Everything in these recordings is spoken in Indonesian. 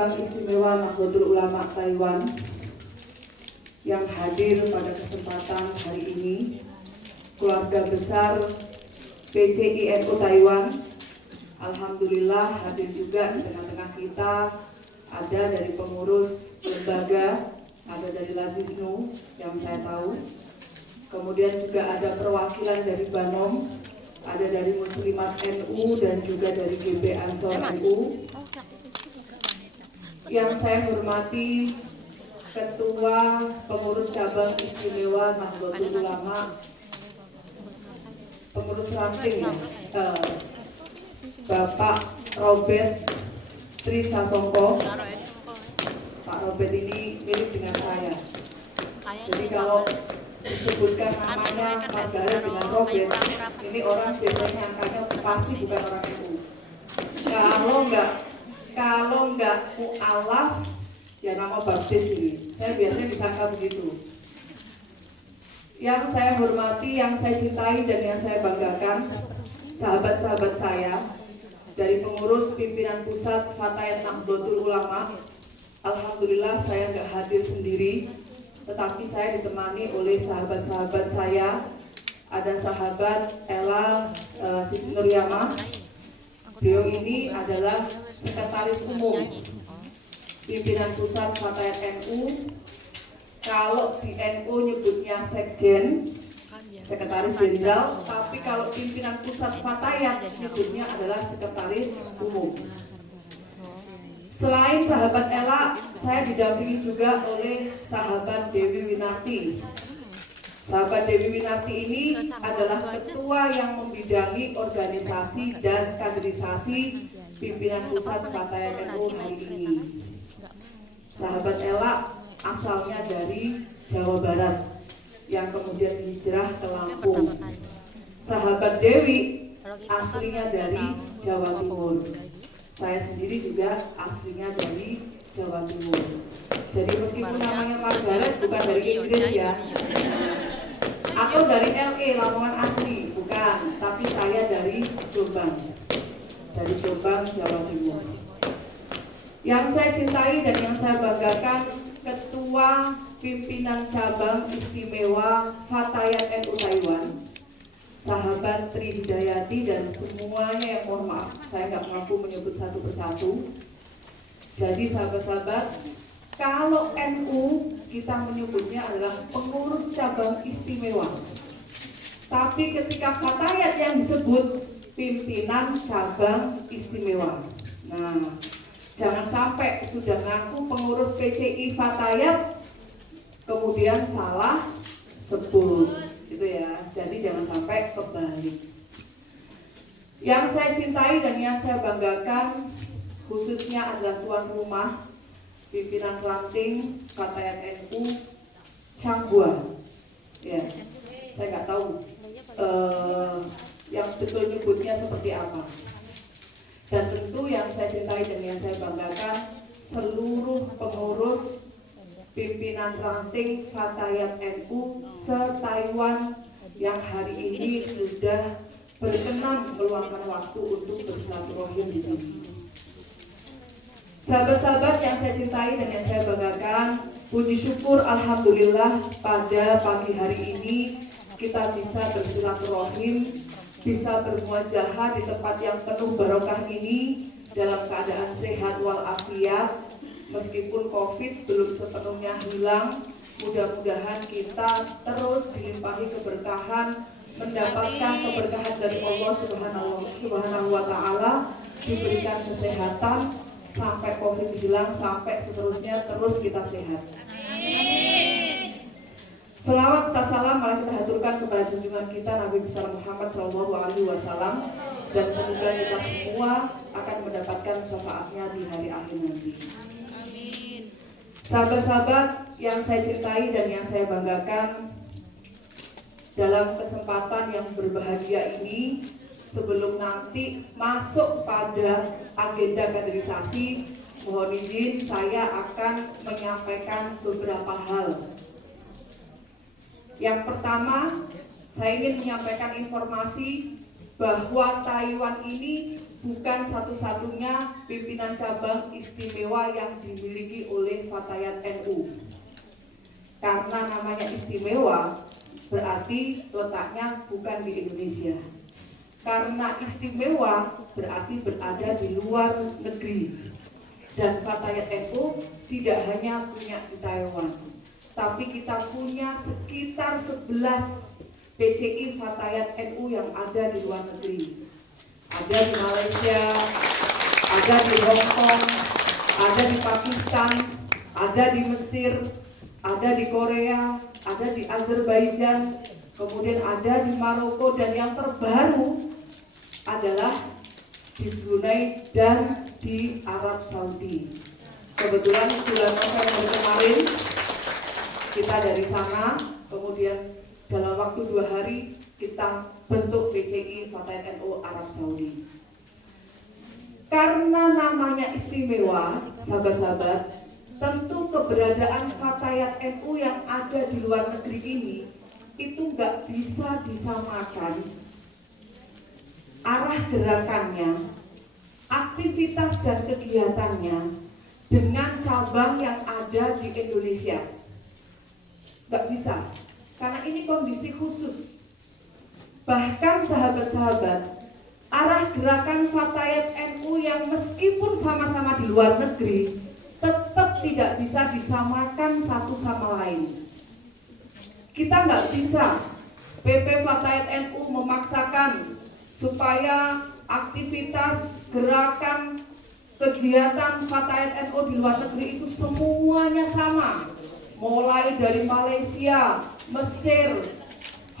Cabang Istimewa Nahdlatul Ulama Taiwan yang hadir pada kesempatan hari ini, keluarga besar PCI NU Taiwan, alhamdulillah hadir juga di tengah-tengah kita. Ada dari pengurus lembaga, ada dari Lazisnu yang saya tahu, kemudian juga ada perwakilan dari Banom, ada dari Muslimat NU dan juga dari GB Ansor NU. Yang saya hormati Ketua Pengurus Cabang Istimewa Nahdlatul Ulama, pengurus ranting Bapak Robert Trisasongko. Pak Robert ini mirip dengan saya. Jadi kalau disebutkan namanya Margaret dengan Robert, ini orang biasanya angkanya pasti bukan orang itu. Kalau nggak mu'alaf, ya nama baptis ini. Saya biasanya disangka begitu. Yang saya hormati, yang saya cintai dan yang saya banggakan, sahabat-sahabat saya dari pengurus pimpinan pusat Fatayat Nahdlatul Ulama. Alhamdulillah saya nggak hadir sendiri, tetapi saya ditemani oleh sahabat-sahabat saya. Ada sahabat Ella Siti Nuryama. Beliau ini adalah sekretaris umum pimpinan pusat Fatayat NU. Kalau di NU nyebutnya sekjen, sekretaris jenderal, tapi kalau pimpinan pusat Fatayat nyebutnya adalah sekretaris umum. Selain sahabat Ella, saya didampingi juga oleh sahabat Dewi Winarti. Sahabat Dewi Winarti ini adalah ketua yang membidangi organisasi dan kaderisasi pimpinan pusat Fatayat NU hari ini. Sahabat Ella asalnya dari Jawa Barat yang kemudian hijrah ke Lampung. Sahabat Dewi aslinya dari Jawa Timur. Saya sendiri juga aslinya dari Jawa Timur. Jadi meskipun namanya Margaret bukan dari Inggris ya, atau dari LA Lamongan asli, bukan, tapi saya dari Jombang, Jawa Timur. Yang saya cintai dan yang saya banggakan, Ketua Pimpinan Cabang Istimewa Fatayat NU Taiwan, sahabat Tri Hidayati, dan semuanya yang mohon maaf saya nggak mampu menyebut satu persatu. Jadi sahabat-sahabat, kalau NU kita menyebutnya adalah pengurus cabang istimewa, tapi ketika Fatayat yang disebut pimpinan cabang istimewa. Nah, jangan sampai sudah ngaku pengurus PCI Fatayat kemudian salah sebut, gitu ya. Jadi jangan sampai kebalik. Yang saya cintai dan yang saya banggakan khususnya adalah tuan rumah pimpinan ranting Fatayat NU Changhua. Ya, saya nggak tahu yang betul nyebutnya seperti apa. Dan tentu yang saya cintai dan yang saya banggakan seluruh pengurus pimpinan ranting Fatayat NU se-Taiwan yang hari ini sudah berkenan meluangkan waktu untuk bersilaturahim di sini. Sahabat-sahabat yang saya cintai dan yang saya banggakan, puji syukur alhamdulillah pada pagi hari ini kita bisa bersilaturahim, bisa bermuajahah di tempat yang penuh barokah ini dalam keadaan sehat walafiat. Meskipun COVID belum sepenuhnya hilang, mudah-mudahan kita terus dilimpahi keberkahan, mendapatkan keberkahan dari Allah Subhanahu wa Ta'ala, diberikan kesehatan sampai COVID hilang, sampai seterusnya terus kita sehat. Amin. Selawat serta salam mari kita haturkan kepada junjungan kita Nabi besar Muhammad SAW, dan semoga kita semua akan mendapatkan syafaatnya di hari akhir nanti. Amin. Sahabat-sahabat yang saya cintai dan yang saya banggakan, dalam kesempatan yang berbahagia ini, sebelum nanti masuk pada agenda kaderisasi, mohon izin saya akan menyampaikan beberapa hal. Yang pertama, saya ingin menyampaikan informasi bahwa Taiwan ini bukan satu-satunya pimpinan cabang istimewa yang dimiliki oleh Fatayat NU. Karena namanya istimewa, berarti letaknya bukan di Indonesia. Karena istimewa, berarti berada di luar negeri. Dan Fatayat NU tidak hanya punya di Taiwan, tapi kita punya sekitar 11 PCI Fatayat NU yang ada di luar negeri. Ada di Malaysia, ada di Hong Kong, ada di Pakistan, ada di Mesir, ada di Korea, ada di Azerbaijan, kemudian ada di Maroko, dan yang terbaru adalah di Brunei dan di Arab Saudi. Kebetulan bulan November kemarin kita dari sana, kemudian dalam waktu 2 hari kita bentuk PCI Fatayat NU Arab Saudi. Karena namanya istimewa, sahabat-sahabat, tentu keberadaan Fatayat NU yang ada di luar negeri ini itu nggak bisa disamakan arah gerakannya, aktivitas dan kegiatannya dengan cabang yang ada di Indonesia. Nggak bisa. Karena ini kondisi khusus. Bahkan sahabat-sahabat, arah gerakan Fatayat NU yang meskipun sama-sama di luar negeri, tetap tidak bisa disamakan satu sama lain. Kita nggak bisa PP Fatayat NU memaksakan supaya aktivitas, gerakan, kegiatan Fatayat NU di luar negeri itu semuanya sama. Mulai dari Malaysia, Mesir,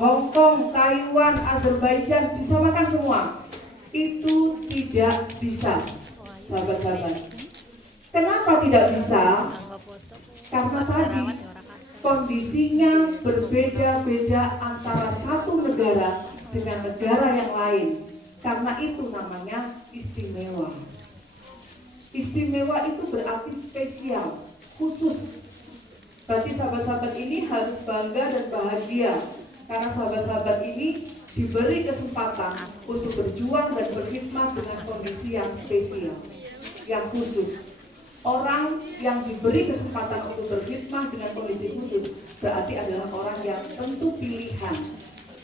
Hong Kong, Taiwan, Azerbaijan, disamakan semua. Itu tidak bisa, sahabat-sahabat. Kenapa tidak bisa? Karena tadi kondisinya berbeda-beda antara satu negara dengan negara yang lain. Karena itu namanya istimewa. Istimewa itu berarti spesial, khusus. Berarti sahabat-sahabat ini harus bangga dan bahagia karena sahabat-sahabat ini diberi kesempatan untuk berjuang dan berkhidmat dengan kondisi yang spesial, yang khusus. Orang yang diberi kesempatan untuk berkhidmat dengan kondisi khusus berarti adalah orang yang tentu pilihan.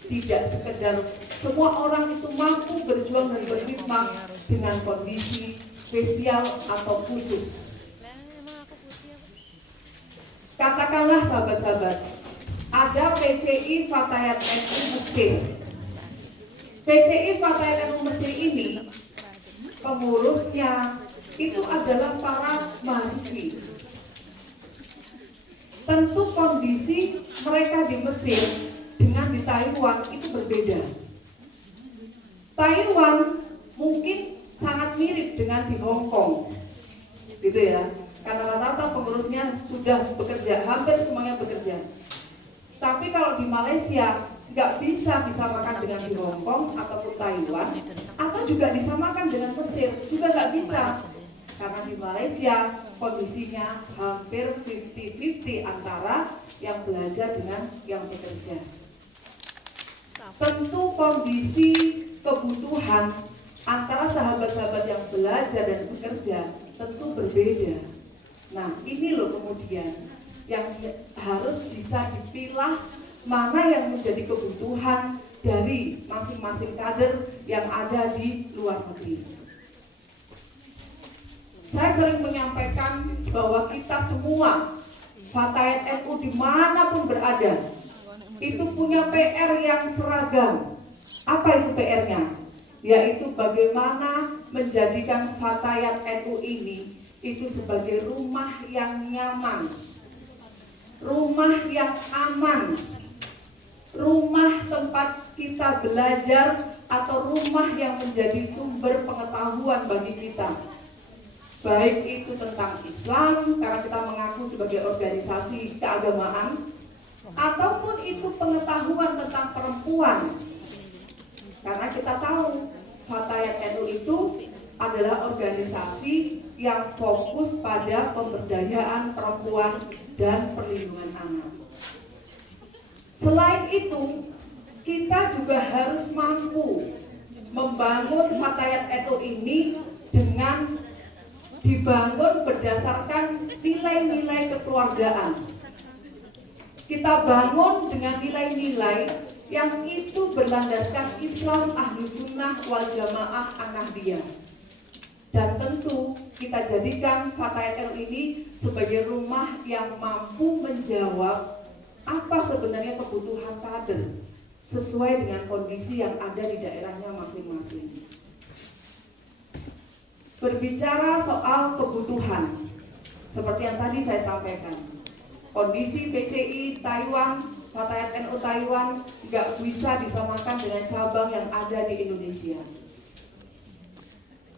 Tidak sekedar semua orang itu mampu berjuang dan berkhidmat dengan kondisi spesial atau khusus. Katakanlah sahabat-sahabat, ada PCI Fatayat NU Mesir. PCI Fatayat NU Mesir ini pengurusnya itu adalah para mahasiswi. Tentu kondisi mereka di Mesir dengan di Taiwan itu berbeda. Taiwan mungkin sangat mirip dengan di Hong Kong, gitu ya. Karena rata-rata pengurusnya sudah bekerja, hampir semuanya bekerja. Tapi kalau di Malaysia nggak bisa disamakan dengan di Hong Kong ataupun Taiwan, atau juga disamakan dengan Mesir, juga nggak bisa. Karena di Malaysia kondisinya hampir 50-50 antara yang belajar dengan yang bekerja. Tentu kondisi kebutuhan antara sahabat-sahabat yang belajar dan bekerja tentu berbeda. Nah, ini loh kemudian yang harus bisa dipilah mana yang menjadi kebutuhan dari masing-masing kader yang ada di luar negeri. Saya sering menyampaikan bahwa kita semua Fatayat NU dimanapun berada itu punya PR yang seragam. Apa itu PR-nya? Yaitu bagaimana menjadikan Fatayat NU ini itu sebagai rumah yang nyaman, rumah yang aman, rumah tempat kita belajar atau rumah yang menjadi sumber pengetahuan bagi kita. Baik itu tentang Islam, karena kita mengaku sebagai organisasi keagamaan, ataupun itu pengetahuan tentang perempuan. Karena kita tahu Fatayat NU itu adalah organisasi yang fokus pada pemberdayaan perempuan dan perlindungan anak. Selain itu, kita juga harus mampu membangun Fatayat NU ini dengan dibangun berdasarkan nilai-nilai kekeluargaan. Kita bangun dengan nilai-nilai yang itu berlandaskan Islam Ahlus Sunnah wal Jamaah An-Nahdiyah. Dan tentu kita jadikan Fatayat NU ini sebagai rumah yang mampu menjawab apa sebenarnya kebutuhan kader sesuai dengan kondisi yang ada di daerahnya masing-masing. Berbicara soal kebutuhan, seperti yang tadi saya sampaikan, kondisi PCI Taiwan, Fatayat NU Taiwan nggak bisa disamakan dengan cabang yang ada di Indonesia.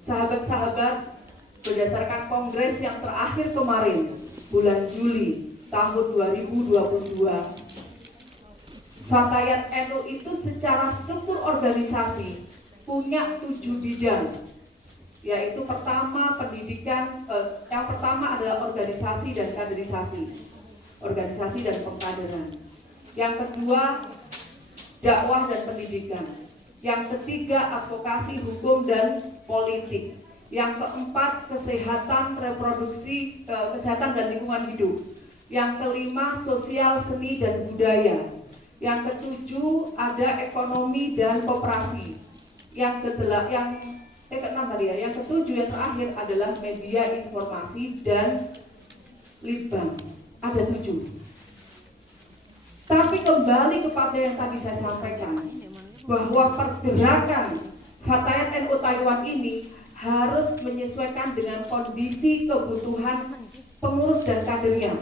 Sahabat-sahabat, berdasarkan kongres yang terakhir kemarin, bulan Juli tahun 2022, Fatayat NU itu secara struktur organisasi punya 7 bidang, yaitu pertama pendidikan, yang pertama adalah organisasi dan kaderisasi, organisasi dan pengkaderan. Yang kedua dakwah dan pendidikan. Yang ketiga advokasi hukum dan politik. Yang keempat kesehatan reproduksi, kesehatan dan lingkungan hidup. Yang kelima sosial, seni dan budaya. Yang ketujuh ada ekonomi dan koperasi. Yang keenam tadi ya. Yang ketujuh yang terakhir adalah media informasi dan litbang. Ada 7. Tapi kembali kepada yang tadi saya sampaikan, bahwa pergerakan Fatayat NU Taiwan ini harus menyesuaikan dengan kondisi kebutuhan pengurus dan kadernya.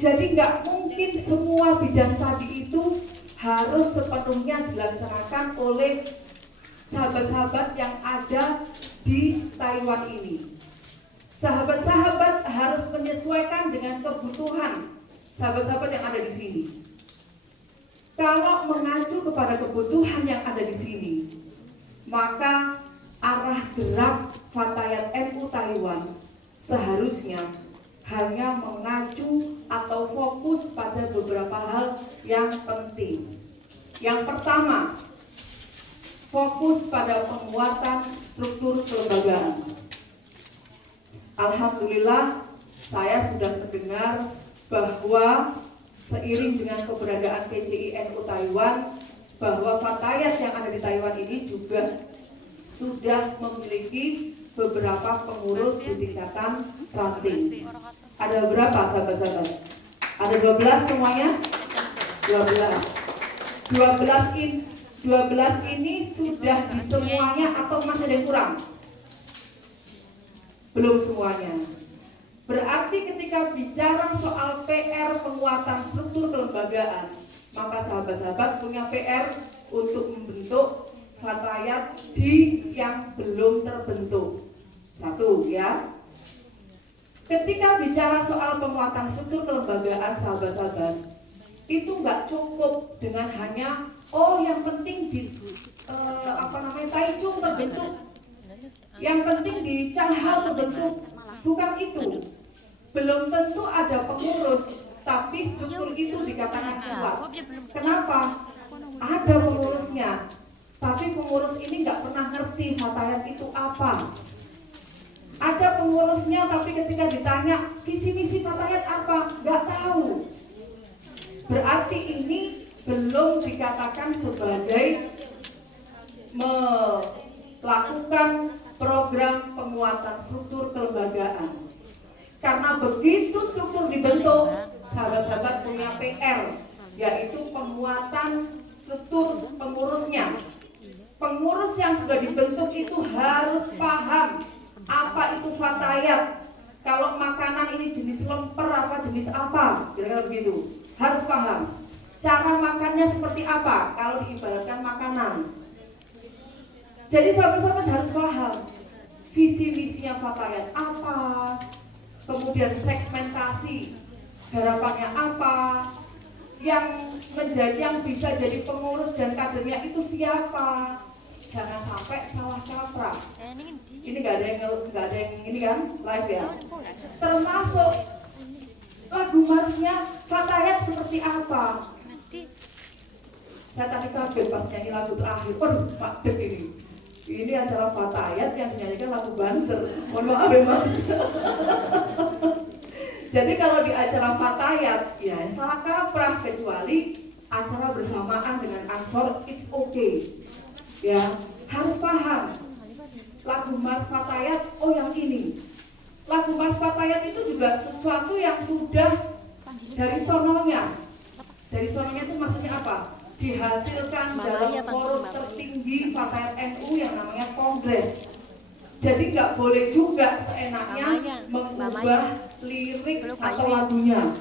Jadi nggak mungkin semua bidang tadi itu harus sepenuhnya dilaksanakan oleh sahabat-sahabat yang ada di Taiwan ini. Sahabat-sahabat harus menyesuaikan dengan kebutuhan sahabat-sahabat yang ada di sini. Kalau mengacu kepada kebutuhan yang ada di sini, maka arah gerak Fatayat NU Taiwan seharusnya hanya mengacu atau fokus pada beberapa hal yang penting. Yang pertama, fokus pada penguatan struktur kelembagaan. Alhamdulillah, saya sudah mendengar bahwa seiring dengan keberadaan PCI NU Taiwan, bahwa Fatayat yang ada di Taiwan ini juga sudah memiliki beberapa pengurus di tingkatan ranting. Ada berapa sahabat-sahabat? Ada 12 semuanya? 12 ini sudah di semuanya atau masih ada yang kurang? Belum semuanya. Berarti ketika bicara soal PR penguatan struktur kelembagaan, maka sahabat-sahabat punya PR untuk membentuk Fatayat di yang belum terbentuk. Satu ya. Ketika bicara soal penguatan struktur kelembagaan, sahabat-sahabat, itu nggak cukup dengan hanya yang penting di Taichung terbentuk, yang penting di Changhao terbentuk. Bukan itu. Belum tentu ada pengurus, tapi struktur itu dikatakan kuat. Kenapa? Ada pengurusnya, tapi pengurus ini nggak pernah ngerti Fatayat itu apa. Ada pengurusnya, tapi ketika ditanya visi misi Fatayat apa, nggak tahu. Berarti ini belum dikatakan sebagai melakukan program penguatan struktur kelembagaan. Karena begitu struktur dibentuk, sahabat-sahabat punya PR, yaitu penguatan struktur pengurusnya. Pengurus yang sudah dibentuk itu harus paham apa itu Fatayat. Kalau makanan ini jenis lemper apa jenis apa, kira-kira begitu. Harus paham. Cara makannya seperti apa kalau diibaratkan makanan. Jadi sahabat-sahabat harus paham visi misinya Fatayat apa, kemudian segmentasi harapannya apa, yang bisa jadi pengurus dan kadernya itu siapa. Jangan sampai salah kaprah. Ini nggak ada yang ini kan live ya. Termasuk lagu marsnya Fatayat seperti apa. Saya tadi kaget pas nyanyi lagu terakhir, Pak Dek ini acara Fatayat yang dinyanyikan lagu Banser. Mohon maaf ya Mas. Jadi kalau di acara Fatayat, ya salah kaprah, kecuali acara bersamaan dengan Ansor, it's okay. Ya, harus paham. Lagu Mars Fatayat, oh yang ini. Lagu Mars Fatayat itu juga sesuatu yang sudah dari sononya. Dari sononya itu maksudnya apa? Dihasilkan dalam forum tertinggi Fatayat NU yang namanya Kongres. Jadi nggak boleh juga seenaknya mengubah lirik atau lagunya.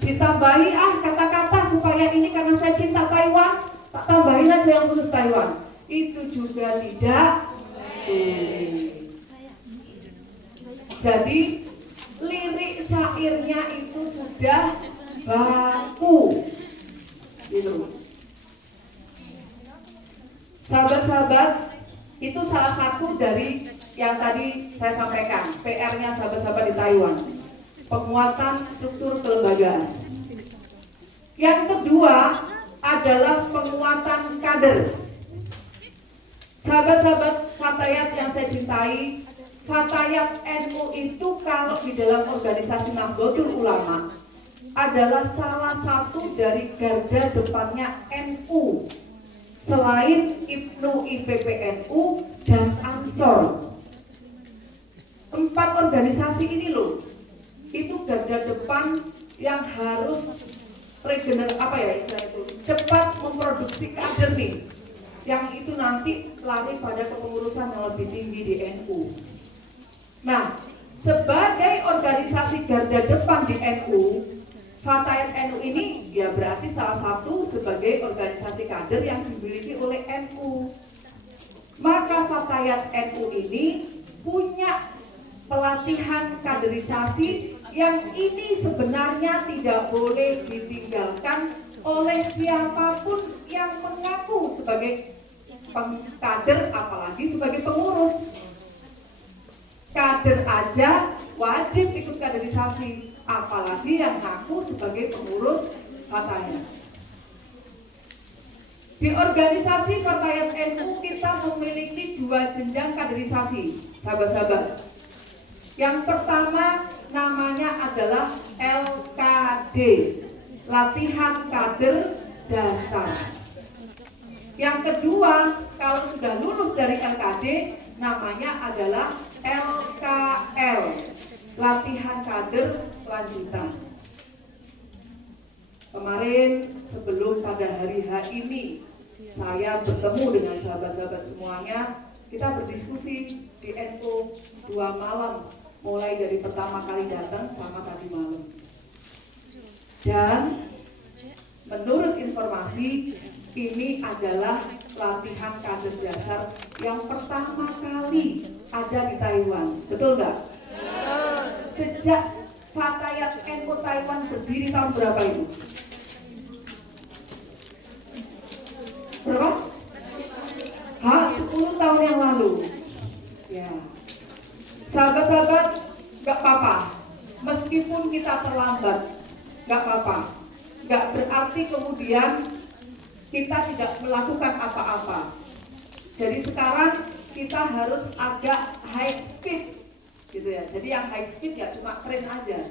Ditambahi kata-kata supaya ini karena saya cinta Taiwan, tak tambahin aja yang khusus Taiwan. Itu juga tidak boleh. Jadi lirik syairnya itu sudah baku, gitu. Sahabat-sahabat, itu salah satu dari yang tadi saya sampaikan, PR-nya sahabat-sahabat di Taiwan, penguatan struktur kelembagaan. Yang kedua adalah penguatan kader. Sahabat-sahabat Fatayat yang saya cintai, Fatayat NU itu kalau di dalam organisasi Nahdlatul Ulama adalah salah satu dari garda depannya NU. Selain IPNU, IPPNU, dan Ansor, 4 organisasi ini loh, itu garda depan yang harus cepat memproduksi kader nih, yang itu nanti lari pada kepengurusan yang lebih tinggi di NU. Nah, sebagai organisasi garda depan di NU, Fatayat NU ini ya berarti salah satu sebagai organisasi kader yang dimiliki oleh NU. Maka Fatayat NU ini punya pelatihan kaderisasi yang ini sebenarnya tidak boleh ditinggalkan oleh siapapun yang mengaku sebagai kader, apalagi sebagai pengurus. Kader aja wajib ikut kaderisasi, apalagi yang ngaku sebagai pengurus Fatayat. Di organisasi Fatayat NU kita memiliki 2 jenjang kaderisasi, sahabat-sahabat. Yang pertama namanya adalah LKD, latihan kader dasar. Yang kedua, kalau sudah lulus dari LKD, namanya adalah LKL, latihan kader lanjutan. Kemarin sebelum pada hari H ini saya bertemu dengan sahabat-sahabat semuanya, kita berdiskusi di NU 2 malam, mulai dari pertama kali datang sama tadi malam. Dan menurut informasi, ini adalah latihan kader dasar yang pertama kali ada di Taiwan. Betul nggak? Sejak Fatayat NU Taiwan berdiri tahun berapa itu? Berapa? 10 tahun yang lalu. Ya. Sahabat-sahabat, nggak apa-apa. Meskipun kita terlambat, nggak apa-apa. Nggak berarti kemudian kita tidak melakukan apa-apa. Jadi sekarang kita harus agak high speed, gitu ya. Jadi yang high speed ya cuma tren aja,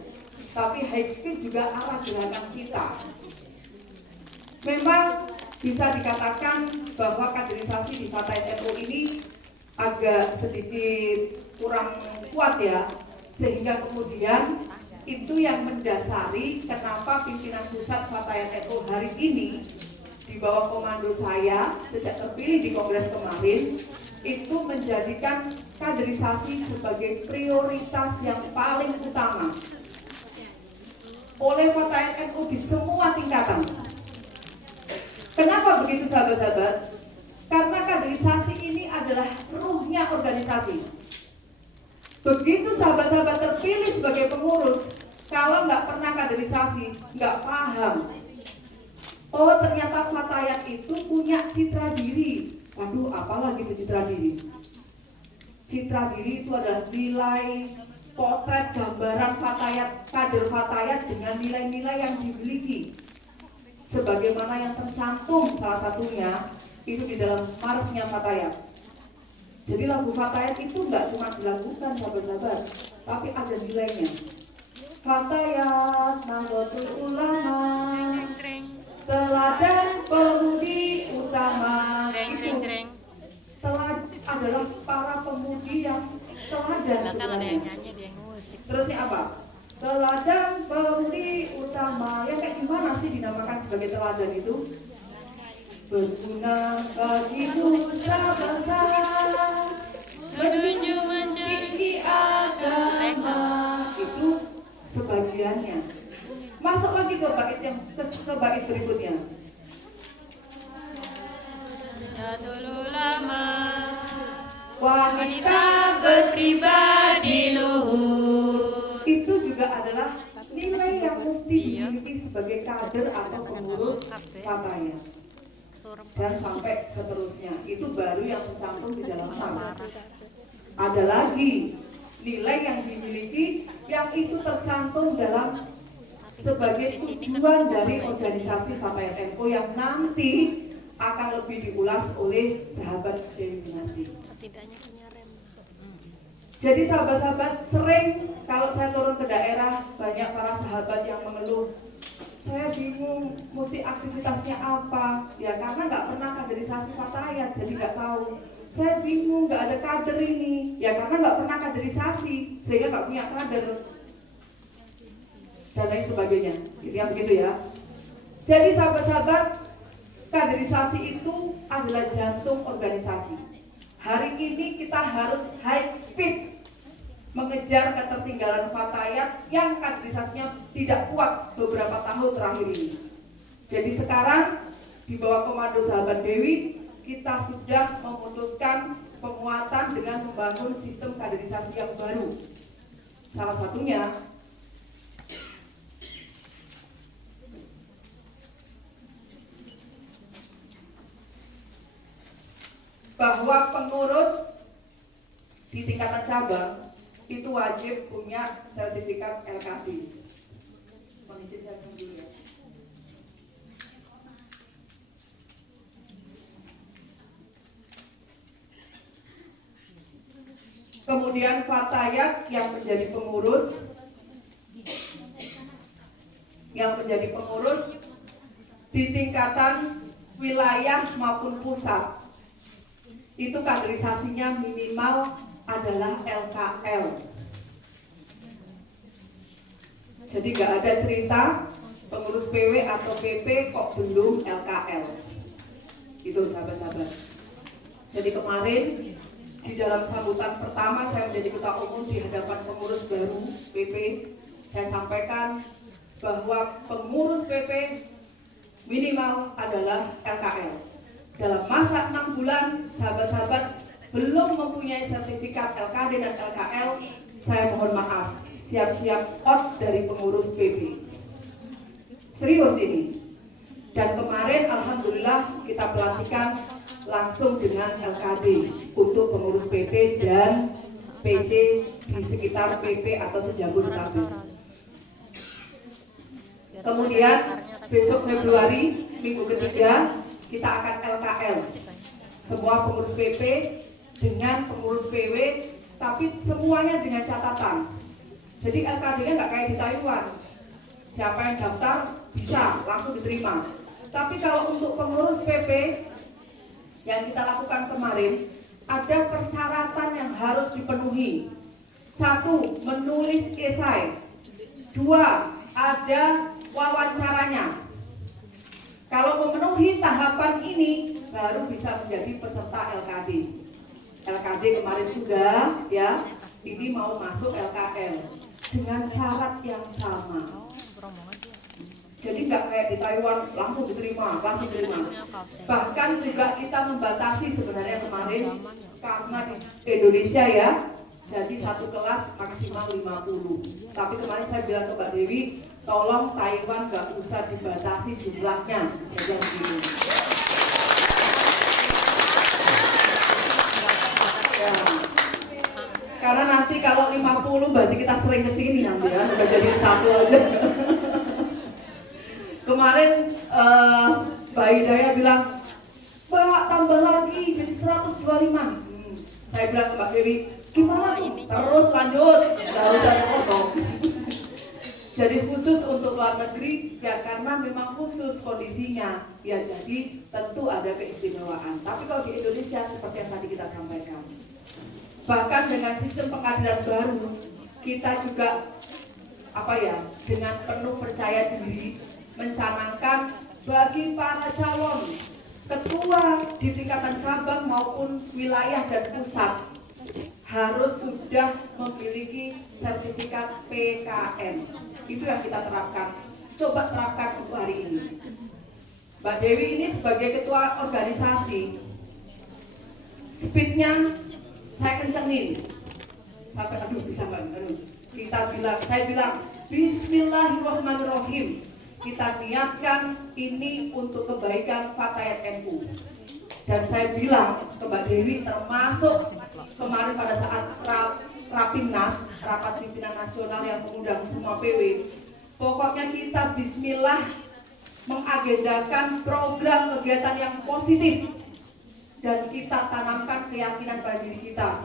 tapi high speed juga arah gerakan kita. Memang bisa dikatakan bahwa kaderisasi di Fatayat NU ini agak sedikit kurang kuat ya, sehingga kemudian itu yang mendasari kenapa pimpinan pusat Fatayat NU hari ini di bawah komando saya sejak terpilih di Kongres kemarin itu menjadikan kaderisasi sebagai prioritas yang paling utama oleh Fatayat NU di semua tingkatan. Kenapa begitu sahabat-sahabat? Karena kaderisasi ini adalah ruhnya organisasi. Begitu sahabat-sahabat terpilih sebagai pengurus, kalau nggak pernah kaderisasi, nggak paham. Oh ternyata Fatayat itu punya citra diri. Waduh, apalagi itu citra diri? Citra diri itu adalah nilai potret gambaran Fatayat, kader Fatayat dengan nilai-nilai yang dimiliki. sebagaimana yang tercantum salah satunya itu di dalam marsnya Fatayat. Jadi lagu Fatayat itu nggak cuma dilakukan sahabat-sahabat, tapi ada nilainya. Fatayat Nahdlatul Ulama, teladan pemudi utama, itu adalah para pemudi yang teladan sebenarnya. Terusnya apa? Teladan pemudi utama. Ya kayak gimana sih dinamakan sebagai teladan itu? Berguna bagi nusa bangsa, menjunjung tinggi agama. Itu sebagiannya. Masuk lagi ke bait berikutnya. Nahdlatul Ulama, wanita berpribadi luhur. Itu juga adalah nilai yang mesti dimiliki sebagai kader atau pengurus Fatayat. Dan sampai seterusnya. Itu baru yang tercantum di dalam mars. Ada lagi nilai yang dimiliki yang itu tercantum dalam sebagai tujuan dari organisasi Fatayat NU yang nanti akan lebih diulas oleh sahabat Dewi Winarti. Jadi sahabat-sahabat, sering kalau saya turun ke daerah, banyak para sahabat yang mengeluh, saya bingung mesti aktivitasnya apa. Ya karena nggak pernah kaderisasi Fatayat, jadi nggak tahu. Saya bingung, nggak ada kader ini. Ya karena nggak pernah kaderisasi, sehingga nggak punya kader dan lain sebagainya. Gitu ya, begitu ya. Jadi sahabat-sahabat, kaderisasi itu adalah jantung organisasi. Hari ini kita harus high speed mengejar ketertinggalan Fatayat yang kaderisasinya tidak kuat beberapa tahun terakhir ini. Jadi sekarang di bawah komando sahabat Dewi, kita sudah memutuskan penguatan dengan membangun sistem kaderisasi yang baru. Salah satunya bahwa pengurus di tingkatan cabang itu wajib punya sertifikat LKD. Kemudian Fatayat yang menjadi pengurus di tingkatan wilayah maupun pusat itu kaderisasinya minimal adalah LKL. Jadi nggak ada cerita pengurus PW atau PP kok belum LKL. Itu sahabat-sahabat. Jadi kemarin di dalam sambutan pertama saya menjadi ketua umum di hadapan pengurus baru PP, saya sampaikan bahwa pengurus PP minimal adalah LKL. Dalam masa 6 bulan, sahabat-sahabat belum mempunyai sertifikat LKD dan LKL, saya mohon maaf, siap-siap out dari pengurus PP. Serius ini. Dan kemarin alhamdulillah kita pelantikan langsung dengan LKD untuk pengurus PP dan PC di sekitar PP atau sejabodetabek. Kemudian besok Februari minggu ketiga kita akan LKL. Semua pengurus PP dengan pengurus PW, tapi semuanya dengan catatan. Jadi LKD-nya nggak kayak di Taiwan. Siapa yang daftar bisa langsung diterima. Tapi kalau untuk pengurus PP yang kita lakukan kemarin, ada persyaratan yang harus dipenuhi. 1. Menulis esai. 2. Ada wawancaranya. Kalau memenuhi tahapan ini, baru bisa menjadi peserta LKD. LKD kemarin sudah, ya. Ini mau masuk LKL dengan syarat yang sama. Jadi nggak kayak di Taiwan langsung diterima. Bahkan juga kita membatasi sebenarnya kemarin karena di Indonesia ya, jadi satu kelas maksimal 50. Tapi kemarin saya bilang ke Mbak Dewi, tolong Taiwan nggak usah dibatasi jumlahnya, saja begini. Ya. Karena nanti kalau 50 berarti kita sering kesini nanti ya, udah jadi satu aja. Kemarin Mbak Hidayah bilang, Mbak tambah lagi jadi 125. Saya bilang ke Mbak Dewi, gimana tuh? Terus lanjut, nggak usah dipotong. Jadi khusus untuk luar negeri ya karena memang khusus kondisinya ya, jadi tentu ada keistimewaan. Tapi kalau di Indonesia seperti yang tadi kita sampaikan, bahkan dengan sistem pengadilan baru kita juga dengan penuh percaya diri mencanangkan bagi para calon ketua di tingkatan cabang maupun wilayah dan pusat harus sudah memiliki sertifikat PKN. Itu yang kita terapkan. Coba terapkan untuk hari ini. Mbak Dewi ini sebagai ketua organisasi, speednya saya kencengin sampai bisa nggak? Saya bilang Bismillahirrahmanirrahim. Kita niatkan ini untuk kebaikan Fatayat NU. Dan saya bilang ke Mbak Dewi, termasuk kemarin pada saat Rapimnas, rapat pimpinan nasional yang mengundang semua PW, pokoknya kita bismillah mengagendakan program kegiatan yang positif dan kita tanamkan keyakinan pada diri kita.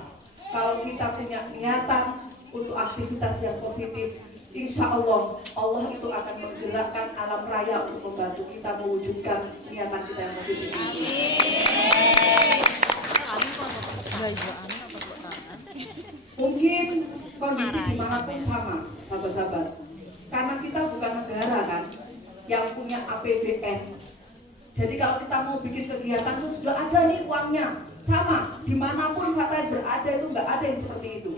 Kalau kita punya niatan untuk aktivitas yang positif, insya Allah itu akan menggerakkan alam raya untuk membantu kita mewujudkan niatan kita yang positif itu. Mungkin kondisi dimanapun sama, sahabat-sahabat. Karena kita bukan negara kan yang punya APBN. Jadi kalau kita mau bikin kegiatan itu sudah ada nih uangnya. Sama, dimanapun Fatayat berada itu nggak ada yang seperti itu.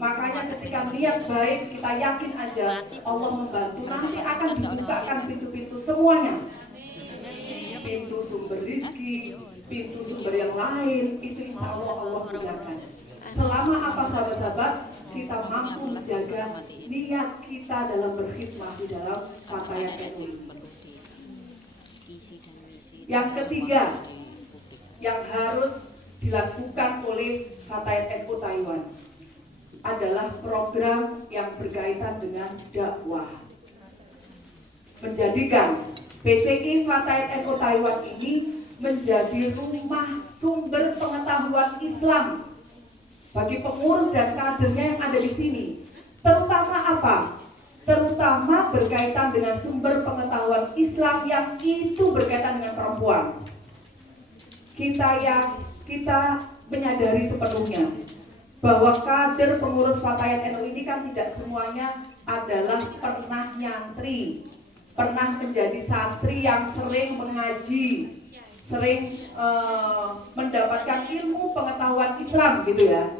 Makanya ketika niat baik, kita yakin aja Allah membantu. Nanti akan dibukakan pintu-pintu semuanya. Pintu sumber rizki, pintu sumber yang lain, itu insya Allah gunakan. Selama apa sahabat-sahabat, kita mampu menjaga niat kita dalam berkhidmat di dalam Fatayat NU. Yang ketiga, yang harus dilakukan oleh Fatayat NU Taiwan adalah program yang berkaitan dengan dakwah. Menjadikan PCI Fatayat NU Taiwan ini menjadi rumah sumber pengetahuan Islam bagi pengurus dan kadernya yang ada di sini. Terutama apa? Terutama berkaitan dengan sumber pengetahuan Islam yang itu berkaitan dengan perempuan. Kita menyadari sepenuhnya bahwa kader pengurus Fatayat NU ini kan tidak semuanya adalah pernah nyantri, pernah menjadi santri yang sering mengaji, sering mendapatkan ilmu pengetahuan Islam gitu ya.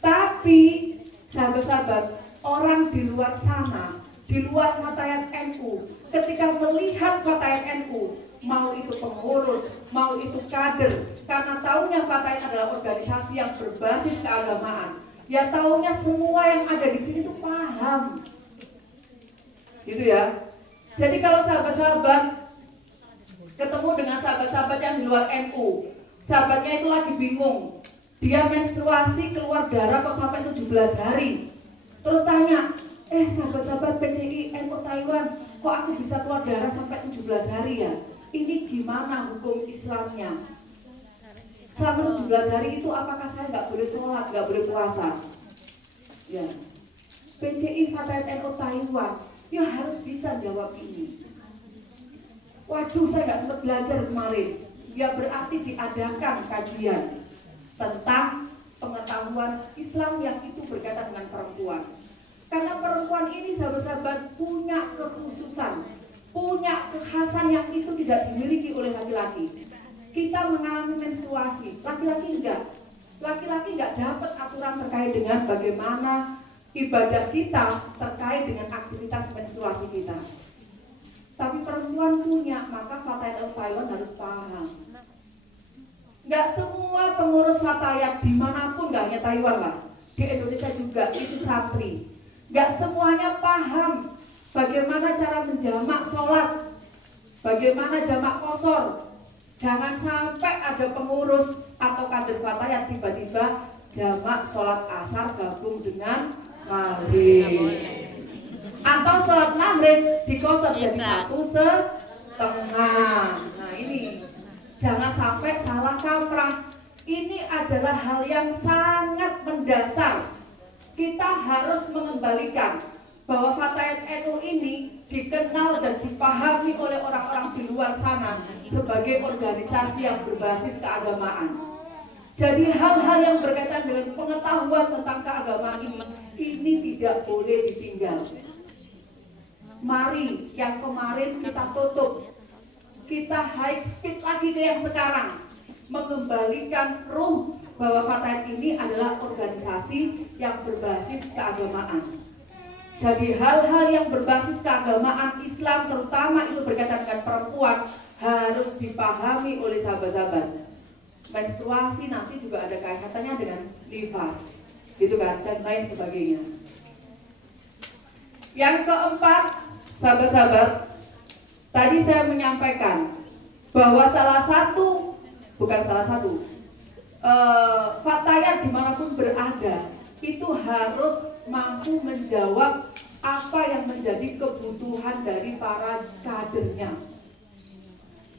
Tapi sahabat-sahabat, orang di luar sana, di luar Fatayat NU, ketika melihat Fatayat NU, mau itu pengurus, mau itu kader, karena taunya Fatayat adalah organisasi yang berbasis keagamaan, ya taunya semua yang ada di sini itu paham, gitu ya. Jadi kalau sahabat-sahabat ketemu dengan sahabat-sahabat yang di luar NU, sahabatnya itu lagi bingung, dia menstruasi keluar darah kok sampai 17 hari, terus tanya, sahabat-sahabat PCI NU Taiwan, kok aku bisa keluar darah sampai 17 hari ya? Ini gimana hukum Islamnya? Selama 17 hari itu apakah saya nggak boleh sholat, nggak boleh puasa? Ya, PCI Fatayat NU Taiwan, ya harus bisa jawab ini. Waduh, saya nggak sempat belajar kemarin. Ya berarti diadakan kajian tentang pengetahuan Islam yang itu berkaitan dengan perempuan. Karena perempuan ini sahabat-sahabat punya kekhususan, punya kekhasan yang itu tidak dimiliki oleh laki-laki. Kita mengalami menstruasi, laki-laki enggak. Laki-laki enggak dapat aturan terkait dengan bagaimana ibadah kita terkait dengan aktivitas menstruasi kita. Tapi perempuan punya, maka Fatayat NU Taiwan harus paham. Enggak semua pengurus Fatayat dimanapun, enggak hanya Taiwan lah, di Indonesia juga itu santri. Enggak semuanya paham bagaimana cara menjamak sholat, bagaimana jamak qashar. Jangan sampai ada pengurus atau kader Fatayat tiba-tiba jamak sholat asar gabung dengan maghrib, atau sholat maghrib di qashar jadi satu tengah. Nah ini, jangan sampai salah kaprah. Ini adalah hal yang sangat mendasar. Kita harus mengembalikan bahwa Fatayat NU ini dikenal dan dipahami oleh orang-orang di luar sana sebagai organisasi yang berbasis keagamaan. Jadi hal-hal yang berkaitan dengan pengetahuan tentang keagamaan ini tidak boleh ditinggal. Mari yang kemarin kita tutup, kita high speed lagi ke yang sekarang, mengembalikan ruh bahwa Fatayat ini adalah organisasi yang berbasis keagamaan. Jadi hal-hal yang berbasis keagamaan Islam, terutama itu berkaitan dengan perempuan, harus dipahami oleh sahabat-sahabat. Menstruasi nanti juga ada kaitannya dengan nifas, gitu kan, dan lain sebagainya. Yang keempat, sahabat-sahabat, tadi saya menyampaikan bahwa Fatayat dimanapun berada itu harus mampu menjawab apa yang menjadi kebutuhan dari para kadernya.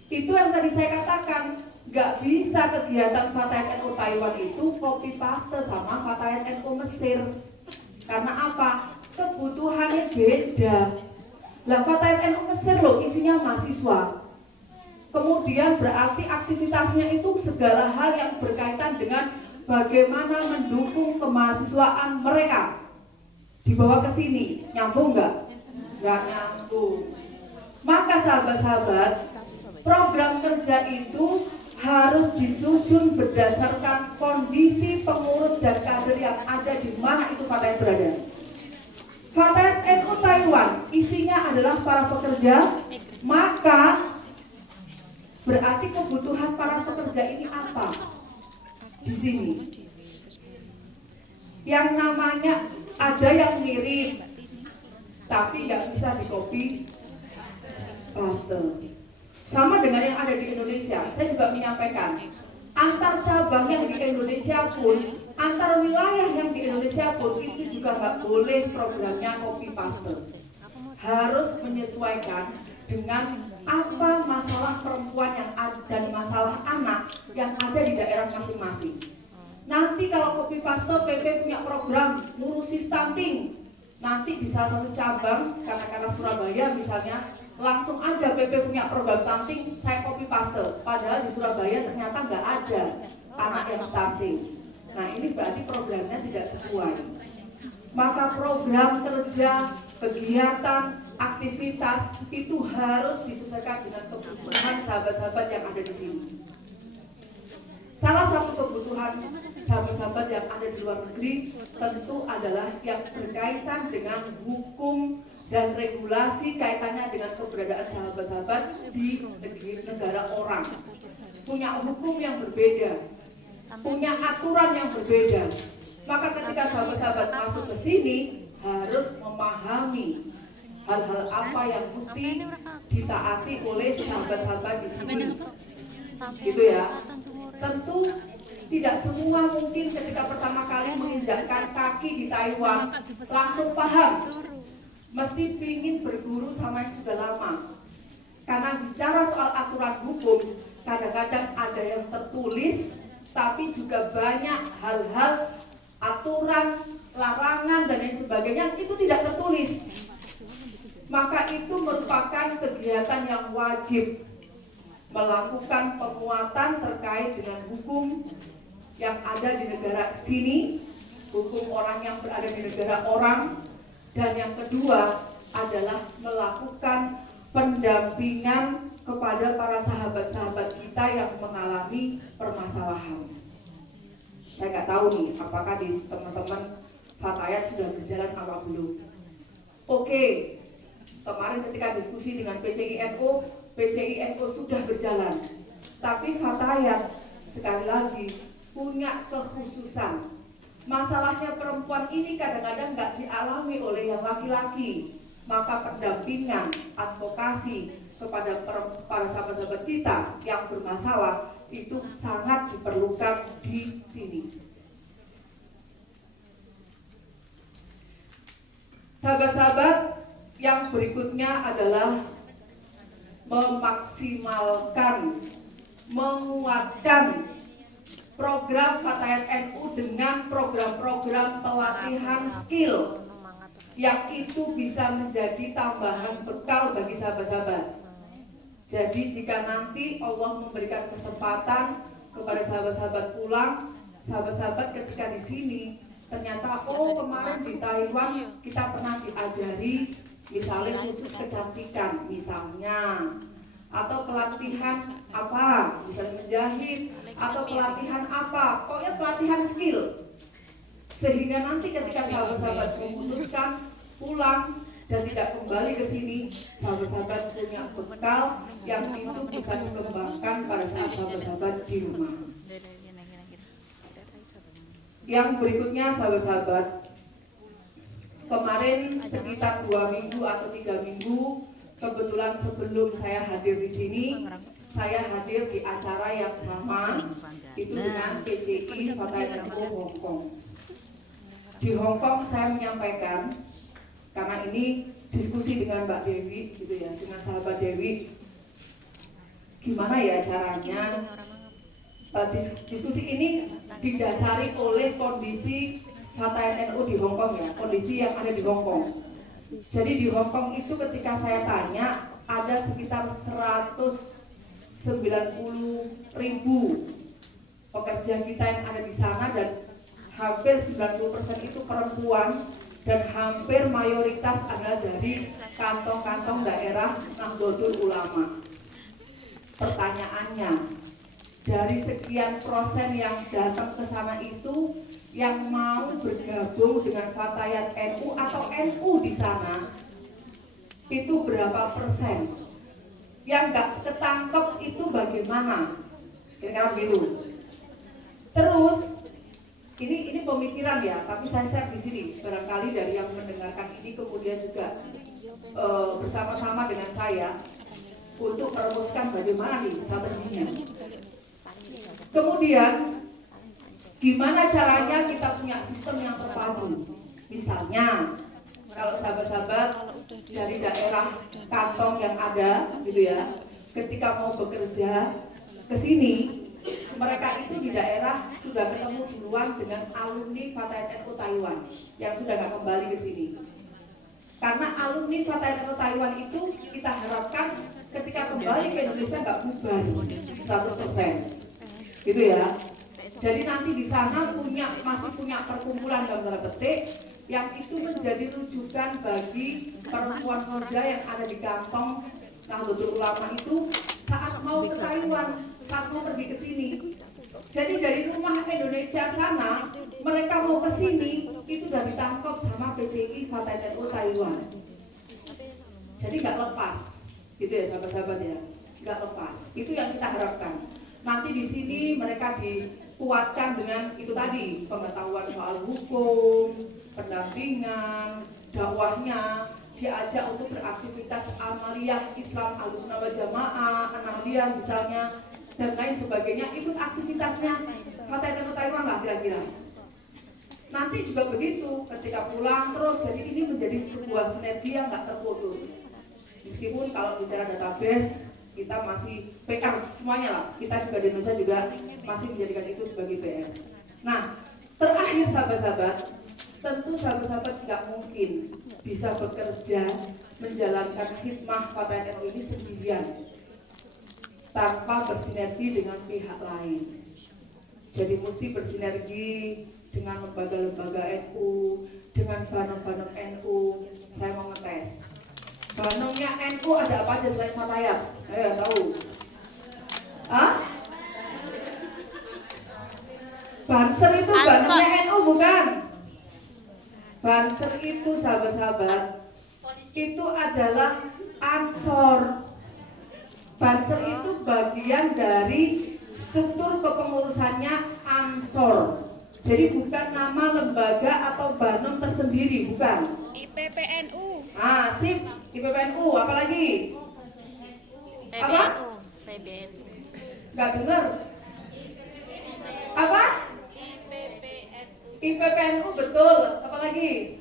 Itu yang tadi saya katakan, nggak bisa kegiatan Fatayat NU Taiwan itu copy paste sama Fatayat NU Mesir. Karena apa? Kebutuhannya beda. Lah Fatayat NU Mesir loh isinya mahasiswa. Kemudian berarti aktivitasnya itu segala hal yang berkaitan dengan bagaimana mendukung kemahasiswaan mereka. Dibawa ke sini, nyambung nggak? Nggak nyambung. Maka sahabat-sahabat, program kerja itu harus disusun berdasarkan kondisi pengurus dan kader yang ada di mana itu Fatayat berada. Fatayat NU Taiwan isinya adalah para pekerja, maka berarti kebutuhan para pekerja ini apa? Di sini. Yang namanya ada yang mirip, tapi nggak bisa di copy paste. Sama dengan yang ada di Indonesia. Saya juga menyampaikan, antar cabang yang di Indonesia pun, antar wilayah yang di Indonesia pun itu juga nggak boleh programnya copy paste. Harus menyesuaikan dengan apa masalah perempuan yang ada dan masalah anak yang ada di daerah masing-masing. Nanti kalau copy paste PP punya program ngurusi stunting, nanti di salah satu cabang karena Surabaya misalnya, langsung aja PP punya program stunting, saya copy paste. Padahal di Surabaya ternyata nggak ada anak yang stunting. Nah ini berarti programnya tidak sesuai. Maka program kerja, kegiatan, aktivitas itu harus disesuaikan dengan kebutuhan sahabat-sahabat yang ada di sini. Salah satu kebutuhan sahabat-sahabat yang ada di luar negeri tentu adalah yang berkaitan dengan hukum dan regulasi kaitannya dengan keberadaan sahabat-sahabat di negara orang. Punya hukum yang berbeda, punya aturan yang berbeda. Maka ketika sahabat-sahabat masuk ke sini harus memahami hal-hal apa yang mesti ditaati oleh sahabat-sahabat di sini. Gitu ya. Tentu tidak semua mungkin ketika pertama kali menginjakkan kaki di Taiwan langsung paham. Mesti ingin berguru sama yang sudah lama. Karena bicara soal aturan hukum, kadang-kadang ada yang tertulis, tapi juga banyak hal-hal aturan, larangan dan lain sebagainya itu tidak tertulis. Maka itu merupakan kegiatan yang wajib, melakukan penguatan terkait dengan hukum yang ada di negara sini, hukum orang yang berada di negara orang, dan yang kedua adalah melakukan pendampingan kepada para sahabat-sahabat kita yang mengalami permasalahan. Saya nggak tahu nih, apakah di teman-teman Fatayat sudah berjalan apa belum. Oke, kemarin ketika diskusi dengan PCI NU sudah berjalan. Tapi Fatayat sekali lagi punya kekhususan. Masalahnya perempuan ini kadang-kadang nggak dialami oleh yang laki-laki. Maka pendampingan, advokasi kepada para sahabat-sahabat kita yang bermasalah itu sangat diperlukan di sini. Sahabat-sahabat, yang berikutnya adalah memaksimalkan, menguatkan program Fatayat NU dengan program-program pelatihan skill yang itu bisa menjadi tambahan bekal bagi sahabat-sahabat. Jadi jika nanti Allah memberikan kesempatan kepada sahabat-sahabat pulang, sahabat-sahabat ketika di sini ternyata kemarin di Taiwan kita pernah diajari misalnya khusus kecantikan misalnya, atau pelatihan apa, misalnya menjahit, atau pelatihan apa, pokoknya pelatihan skill. Sehingga nanti ketika sahabat-sahabat memutuskan pulang dan tidak kembali ke sini, sahabat-sahabat punya bekal yang itu bisa dikembangkan pada saat sahabat-sahabat di rumah. Yang berikutnya sahabat-sahabat, kemarin sekitar 2 minggu atau 3 minggu, kebetulan sebelum saya hadir di sini, saya hadir di acara yang sama, itu dengan PCI Fatayat NU Hong Kong. Di Hong Kong saya menyampaikan, karena ini diskusi dengan Mbak Dewi, gitu ya, dengan sahabat Dewi, gimana ya caranya. Diskusi ini didasari oleh kondisi Fatayat NU di Hong Kong ya, kondisi yang ada di Hong Kong. Jadi di Hong Kong itu ketika saya tanya, ada sekitar 190.000 pekerja kita yang ada di sana, dan hampir 90% itu perempuan, dan hampir mayoritas adalah dari kantong-kantong daerah Nahdlatul Ulama. Pertanyaannya, dari sekian persen yang datang ke sana itu, yang mau bergabung dengan Fatayat NU atau NU di sana, itu berapa persen? Yang nggak ketangkep itu bagaimana? Kira-kira begitu. Terus ini pemikiran ya, tapi saya share di sini. Barangkali dari yang mendengarkan ini kemudian juga bersama-sama dengan saya untuk merumuskan bagaimana nih strateginya. Kemudian gimana caranya kita punya sistem yang terpadu? Misalnya, kalau sahabat-sahabat dari daerah kantong yang ada, gitu ya, ketika mau bekerja ke sini, mereka itu di daerah sudah ketemu duluan dengan alumni Fatayat NU Taiwan yang sudah nggak kembali ke sini. Karena alumni Fatayat NU Taiwan itu kita harapkan ketika kembali ke Indonesia nggak bubar 100%, gitu ya. Jadi nanti di sana masih punya perkumpulan dalam tanda petik yang itu menjadi rujukan bagi perempuan muda yang ada di kantong Nahdlatul Ulama itu saat mau ke Taiwan, saat mau pergi ke sini. Jadi dari rumah Indonesia sana, mereka mau ke sini itu sudah ditangkap sama PCI Fatayat NU Taiwan. Jadi nggak lepas, gitu ya sahabat-sahabat ya, nggak lepas. Itu yang kita harapkan. Nanti di sini mereka dikuatkan dengan itu tadi, pengetahuan soal hukum, pendampingan, dakwahnya, diajak untuk beraktivitas amaliyah Islam Ahlussunnah wal Jamaah, Anahdiah misalnya, dan lain sebagainya, ikut aktivitasnya Fatayat NU Taiwan lah kira-kira. Nanti juga begitu, ketika pulang terus, jadi ini menjadi sebuah sinergi yang nggak terputus. Meskipun kalau bicara database, kita masih PR semuanya lah, kita juga di Indonesia juga masih menjadikan itu sebagai PR. Nah, terakhir sahabat-sahabat, tentu sahabat-sahabat nggak mungkin bisa bekerja menjalankan hikmah Fatayat NU ini sendirian tanpa bersinergi dengan pihak lain. Jadi mesti bersinergi dengan lembaga-lembaga NU, dengan banom-banom NU. Saya mau ngetes. Banomnya NU ada apa aja selain Fatayat? Saya tahu. Hah? Banser itu banomnya NU bukan? Banser itu sahabat-sahabat, itu adalah Ansor. Banser itu bagian dari struktur kepengurusannya Ansor. Jadi bukan nama lembaga atau banom tersendiri, bukan. IPPNU. Ah, sip, IPPNU, apa lagi? Apa? PBNU. Gak dengar? Apa? IPPNU betul, apa lagi?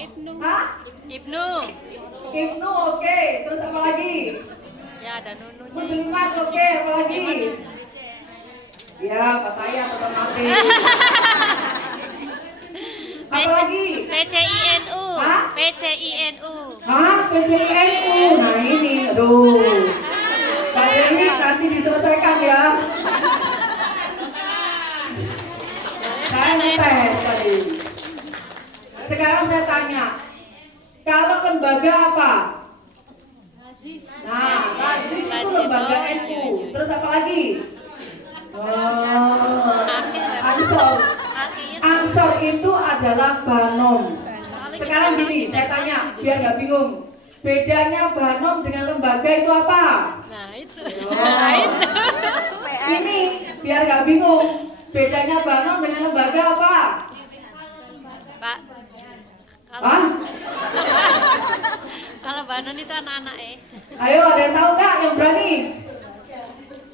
Ibnu. Hah? Ibnu. Ibnu oke. Terus apa lagi? Ya ada Nununya. Muslimat oke. Apa lagi? Ya, Fatayat otomatis. Apa lagi? PCINU. Hah? PCINU. PCNU. Nah ini, aduh. Pak Dewi kasih diselesaikan ya. Saya ngetes tadi. Sekarang saya tanya, kalau lembaga apa? Nah, BASIS itu lembaga NU. Terus apa lagi? Ansor. Ansor itu adalah Banom. Sekarang gini, saya tanya, biar nggak bingung. Bedanya Banom dengan lembaga itu apa? Nah itu. Nah, itu. Ini biar nggak bingung. Bedanya Banom dengan lembaga apa? Pak. Hah? Kalau Banon itu anak-anak Ayo, ada yang tahu nggak yang berani?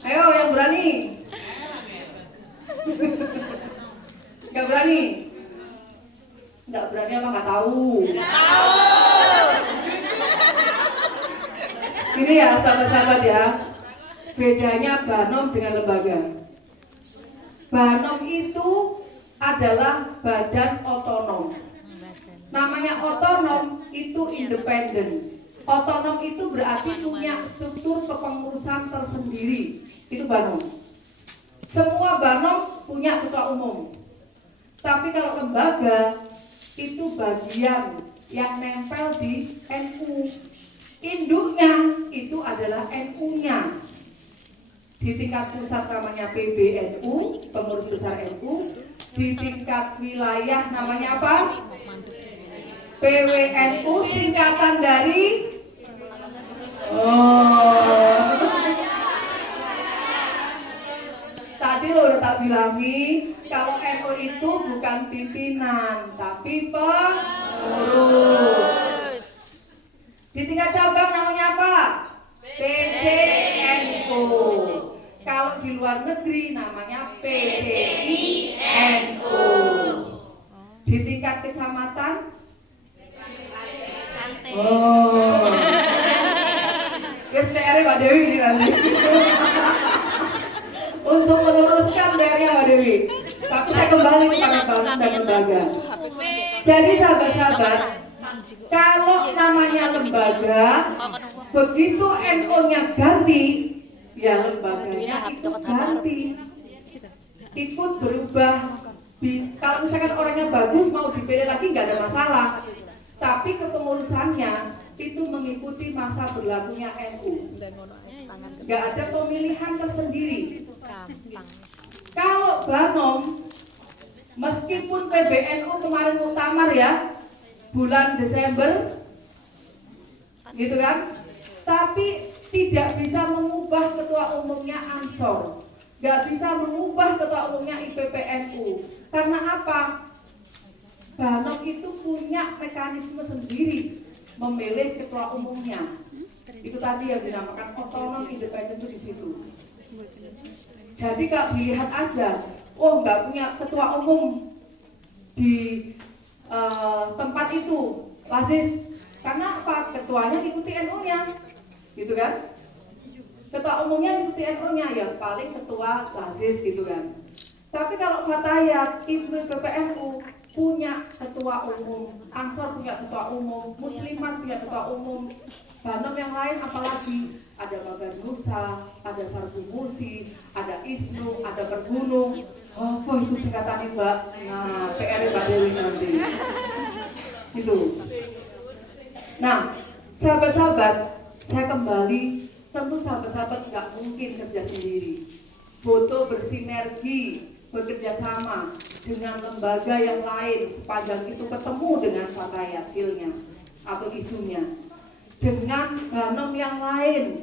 Ayo, yang berani. Nggak berani? Nggak berani apa nggak tahu? Ini ya sahabat-sahabat ya. Bedanya Banom dengan lembaga. Banom itu adalah badan otonom. Namanya otonom itu independen. Otonom itu berarti punya struktur kepengurusan tersendiri. Itu Banom. Semua Banom punya ketua umum. Tapi kalau lembaga itu bagian yang nempel di NU. Induknya itu adalah NU-nya. Di tingkat pusat namanya PBNU, pengurus besar NU. Di tingkat wilayah namanya apa? PWNU, singkatan dari tadi lo udah tak bilangi kalau NU itu bukan pimpinan tapi pengurus. Di tingkat cabang namanya apa? PCNU. Kalau di luar negeri namanya PCINU. Di tingkat kecamatan guys, PR Mbak Dewi ini nanti. Untuk meluruskan PR-nya Mbak Dewi. Tapi saya kembali kepada Banom dan lembaga. Jadi sahabat-sahabat, kalau namanya lembaga, begitu NU-nya ganti, ya lembaganya itu ganti, ikut berubah. Kalau misalkan orangnya bagus mau dipilih lagi nggak ada masalah. Tapi kepengurusannya itu mengikuti masa berlakunya NU. Nggak ada pemilihan tersendiri. Kalau Banom, meskipun PBNU kemarin muktamar ya, bulan Desember, gitu kan? Tapi tidak bisa mengubah ketua umumnya Ansor, nggak bisa mengubah ketua umumnya IPPNU. Karena apa? Banom itu punya mekanisme sendiri memilih ketua umumnya. Itu tadi yang dinamakan otonom independen itu di situ. Jadi kalau dilihat aja, nggak punya ketua umum di tempat itu, basis. Karena apa? Ketuanya ikuti NU-nya, gitu kan? Ketua umumnya ikuti NU-nya, ya paling ketua basis gitu kan. Tapi kalau Fatayat, Ibnu PPNU punya ketua umum, Ansor punya ketua umum, Muslimat punya ketua umum, Banom yang lain apalagi ada Bagan Nusa, ada Sarbu Musi, ada Isnu, ada Pergunung. Apa itu singkatannya Mbak? Nah, PR Mbak Dewi nanti. Gitu. Nah, sahabat-sahabat, saya kembali, tentu sahabat-sahabat nggak mungkin kerja sendiri. Butuh bersinergi, bekerja sama dengan lembaga yang lain sepanjang itu ketemu dengan Fatayat ilnya atau isunya, dengan Banom yang lain